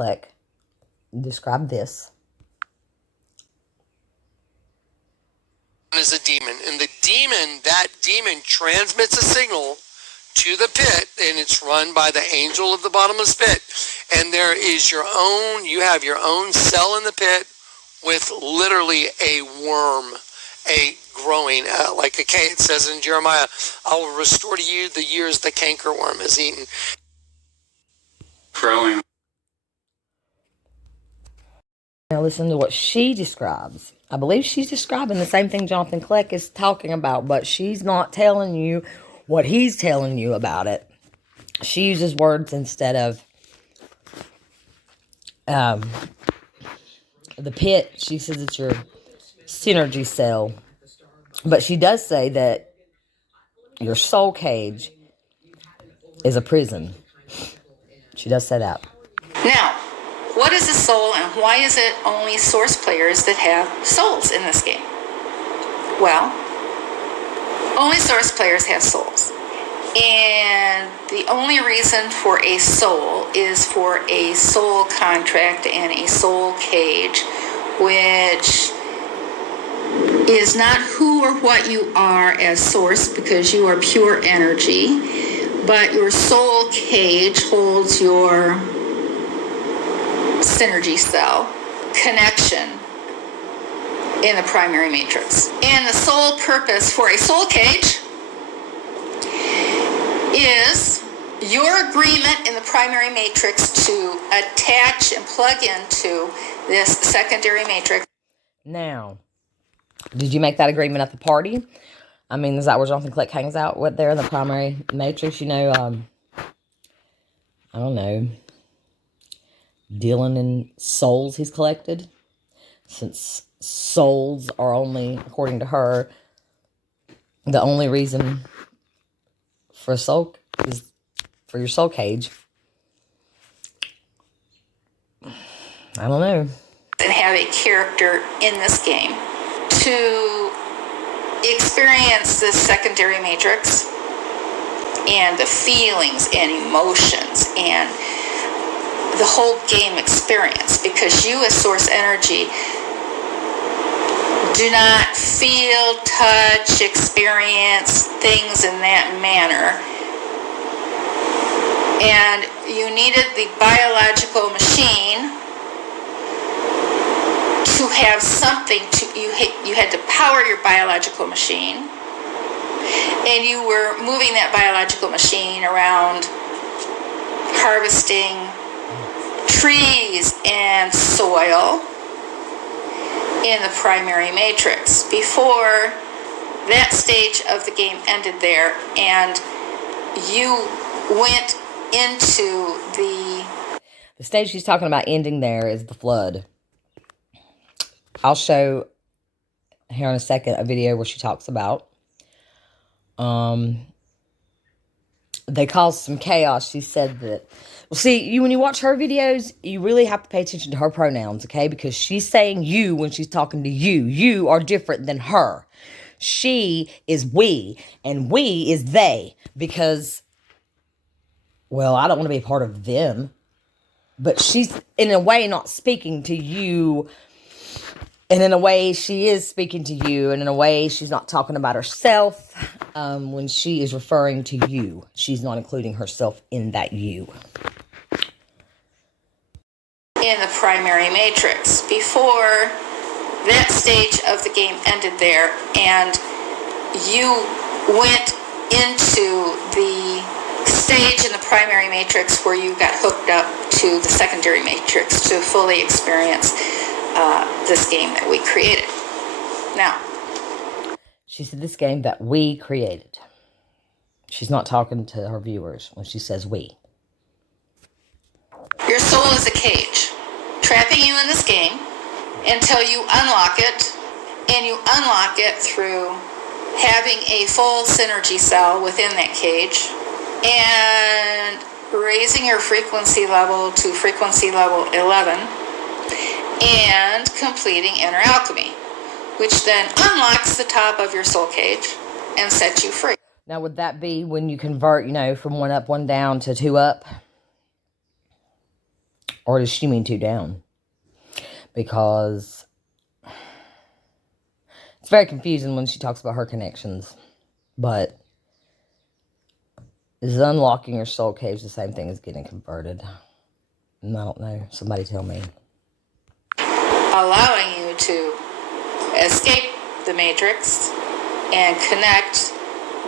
Kleck described this. Is a demon, and that demon transmits a signal to the pit, and it's run by the angel of the bottomless pit. And you have your own cell in the pit with literally a worm, a growing, like it says in Jeremiah, I will restore to you the years the cankerworm has eaten. Growing. Now listen to what she describes. I believe she's describing the same thing Johnathan Kleck is talking about, but she's not telling you what he's telling you about it. She uses words instead of the pit. She says it's your synergy cell. But she does say that your soul cage is a prison. She does say that. Now, what is a soul, and why is it only Source players that have souls in this game? Well, only Source players have souls. And the only reason for a soul is for a soul contract and a soul cage, which is not who or what you are as Source, because you are pure energy, but your soul cage holds your synergy cell connection in the primary matrix. And the sole purpose for a soul cage is your agreement in the primary matrix to attach and plug into this secondary matrix. Now, did you make that agreement at the party? I mean, is that where Johnathan Kleck hangs out with there in the primary matrix? You know, I don't know, dealing in souls he's collected, since souls are only, according to her, the only reason for a soul is for your soul cage. I don't know. And have a character in this game to experience this secondary matrix and the feelings and emotions and the whole game experience, because you as Source energy do not feel, touch, experience things in that manner. And you needed the biological machine to have something to, you had to power your biological machine, and you were moving that biological machine around, harvesting trees and soil in the primary matrix before that stage of the game ended there, and you went into the stage she's talking about ending there is the flood. I'll show here in a second a video where she talks about they caused some chaos. She said that, well, see, when you watch her videos, you really have to pay attention to her pronouns, okay? Because she's saying you when she's talking to you. You are different than her. She is we, and we is they, because, well, I don't want to be a part of them. But she's, in a way, not speaking to you. And in a way, she is speaking to you. And in a way, she's not talking about herself. When she is referring to you, she's not including herself in that you. In the primary matrix before that stage of the game ended there, and you went into the stage in the primary matrix where you got hooked up to the secondary matrix to fully experience this game that we created. Now, she said this game that we created. She's not talking to her viewers when she says we. Your soul is a cage, trapping you in this game until you unlock it, and you unlock it through having a full synergy cell within that cage and raising your frequency level to frequency level 11 and completing inner alchemy, which then unlocks the top of your soul cage and sets you free. Now, would that be when you convert, from 1 up, 1 down to 2 up? Or does she mean 2 down? Because it's very confusing when she talks about her connections. But is unlocking your soul cage the same thing as getting converted? And I don't know. Somebody tell me. Allowing you to escape the matrix and connect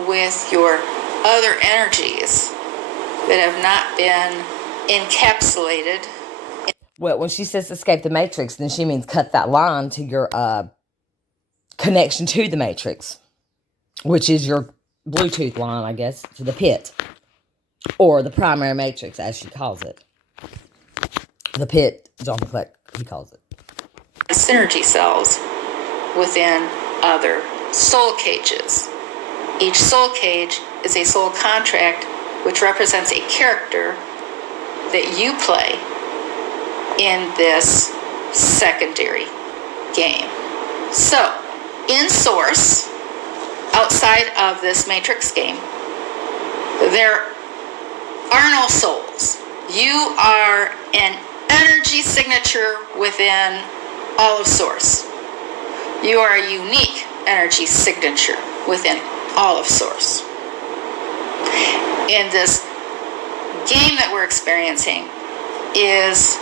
with your other energies that have not been encapsulated. Well, when she says escape the matrix, then she means cut that line to your connection to the matrix, which is your Bluetooth line, I guess, to the pit, or the primary matrix, as she calls it. The pit, Johnathan Kleck, he calls it. Synergy cells within other soul cages. Each soul cage is a soul contract, which represents a character that you play in this secondary game. So, in Source, outside of this Matrix game, there are no souls. You are an energy signature within all of Source. You are a unique energy signature within all of Source. And this game that we're experiencing is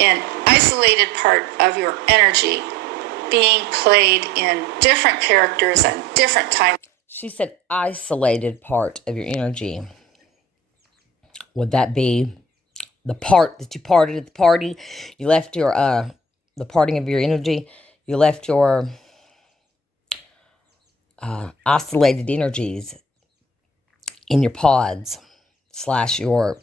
an isolated part of your energy being played in different characters at different times. She said isolated part of your energy. Would that be the part that you parted at the party? You left your, the parting of your energy. You left your isolated energies in your pods / your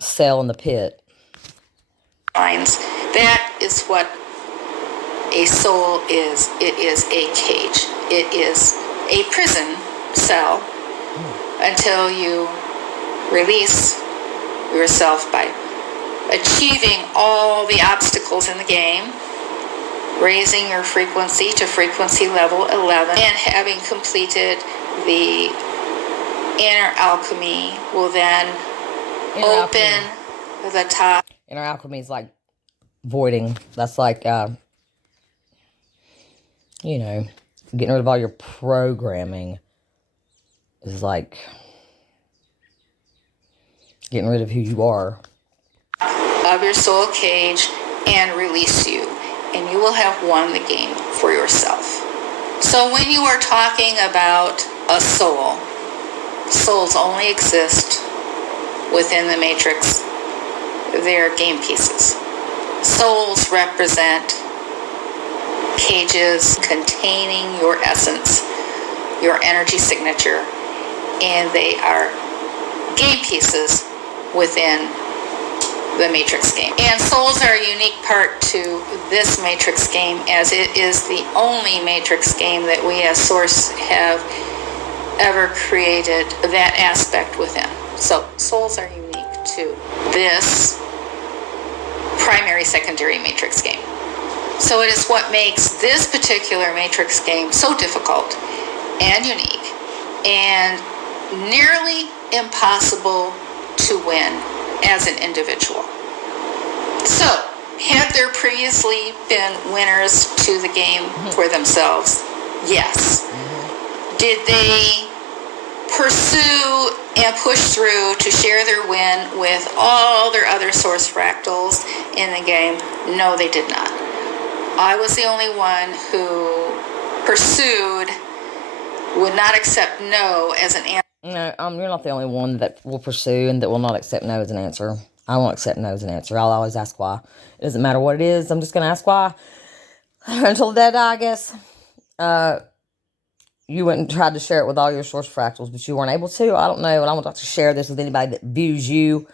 cell in the pit. That is what a soul is. It is a cage. It is a prison cell until you release yourself by achieving all the obstacles in the game, raising your frequency to frequency level 11, and having completed the inner alchemy will then open the top. Inner alchemy is like voiding. That's like, you know, getting rid of all your programming is like getting rid of who you are. Of your soul cage and release you, and you will have won the game for yourself. So when you are talking about a soul, souls only exist within the matrix. They're game pieces. Souls represent cages containing your essence, your energy signature, and they are game pieces within the Matrix game. And souls are a unique part to this Matrix game, as it is the only Matrix game that we as Source have ever created that aspect within. So souls are unique to this primary secondary Matrix game. So it is what makes this particular Matrix game so difficult and unique and nearly impossible to win as an individual. So, had there previously been winners to the game for themselves? Yes. Did they pursue and push through to share their win with all their other source fractals in the game? No, they did not. I was the only one who pursued, would not accept no as an answer. No, you're not the only one that will pursue and that will not accept no as an answer. I won't accept no as an answer. I'll always ask why. It doesn't matter what it is. I'm just going to ask why. Until the day I die, I guess. You went and tried to share it with all your source fractals, but you weren't able to. I don't know. And I want to share this with anybody that views you,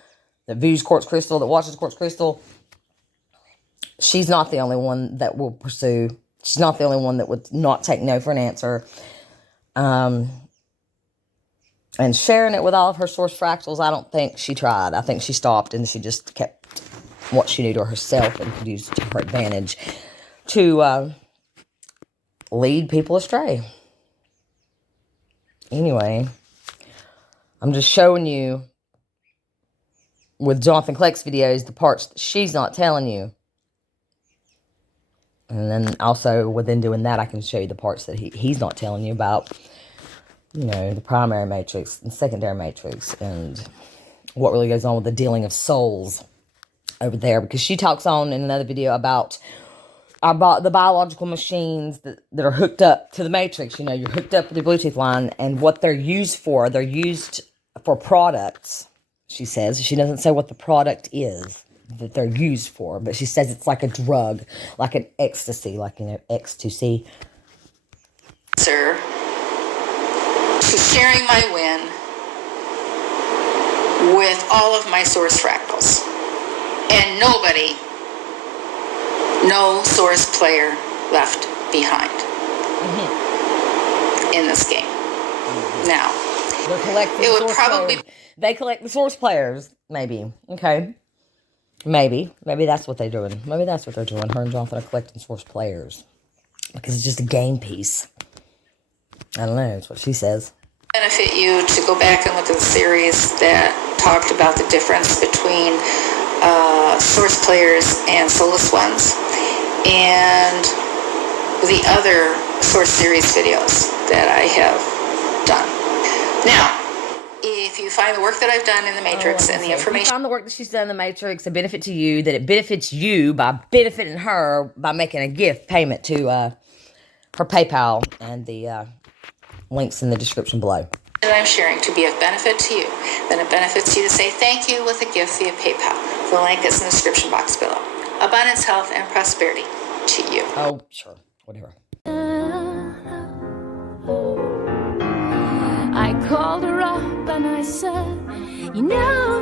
that views Quartz Crystal, that watches Quartz Crystal. She's not the only one that will pursue. She's not the only one that would not take no for an answer. And sharing it with all of her source fractals, I don't think she tried. I think she stopped and she just kept what she knew to herself and could use to her advantage to lead people astray. Anyway, I'm just showing you with Jonathan Kleck's videos, the parts that she's not telling you. And then also within doing that, I can show you the parts that he's not telling you about, you know, the primary matrix and secondary matrix and what really goes on with the dealing of souls over there. Because she talks on in another video about the biological machines that are hooked up to the matrix. You know, you're hooked up with the Bluetooth line, and what they're used for. They're used for products, she says. She doesn't say what the product is that they're used for, but she says it's like a drug, like an ecstasy, like, you know, ecstasy. Sir, to sharing my win with all of my source fractals. And nobody, no source player left behind in this game. Now, They're collecting it would source probably... players. They collect the source players, maybe. Okay. Maybe that's what they're doing. Maybe that's what they're doing. Her and Jonathan are collecting source players. Because it's just a game piece. I don't know. That's what she says. Benefit you to go back and look at the series that talked about the difference between source players and soulless ones, and the other source series videos that I have done. Now, if you find the work that I've done in the Matrix and the information... If you find the work that she's done in the Matrix a benefit to you, that it benefits you by benefiting her by making a gift payment to her PayPal, and the links in the description below. That I'm sharing to be of benefit to you, then it benefits you to say thank you with a gift via PayPal. The link is in the description box below. Abundance, health, and prosperity to you. Oh, sure. Whatever. I called her up and I said, you know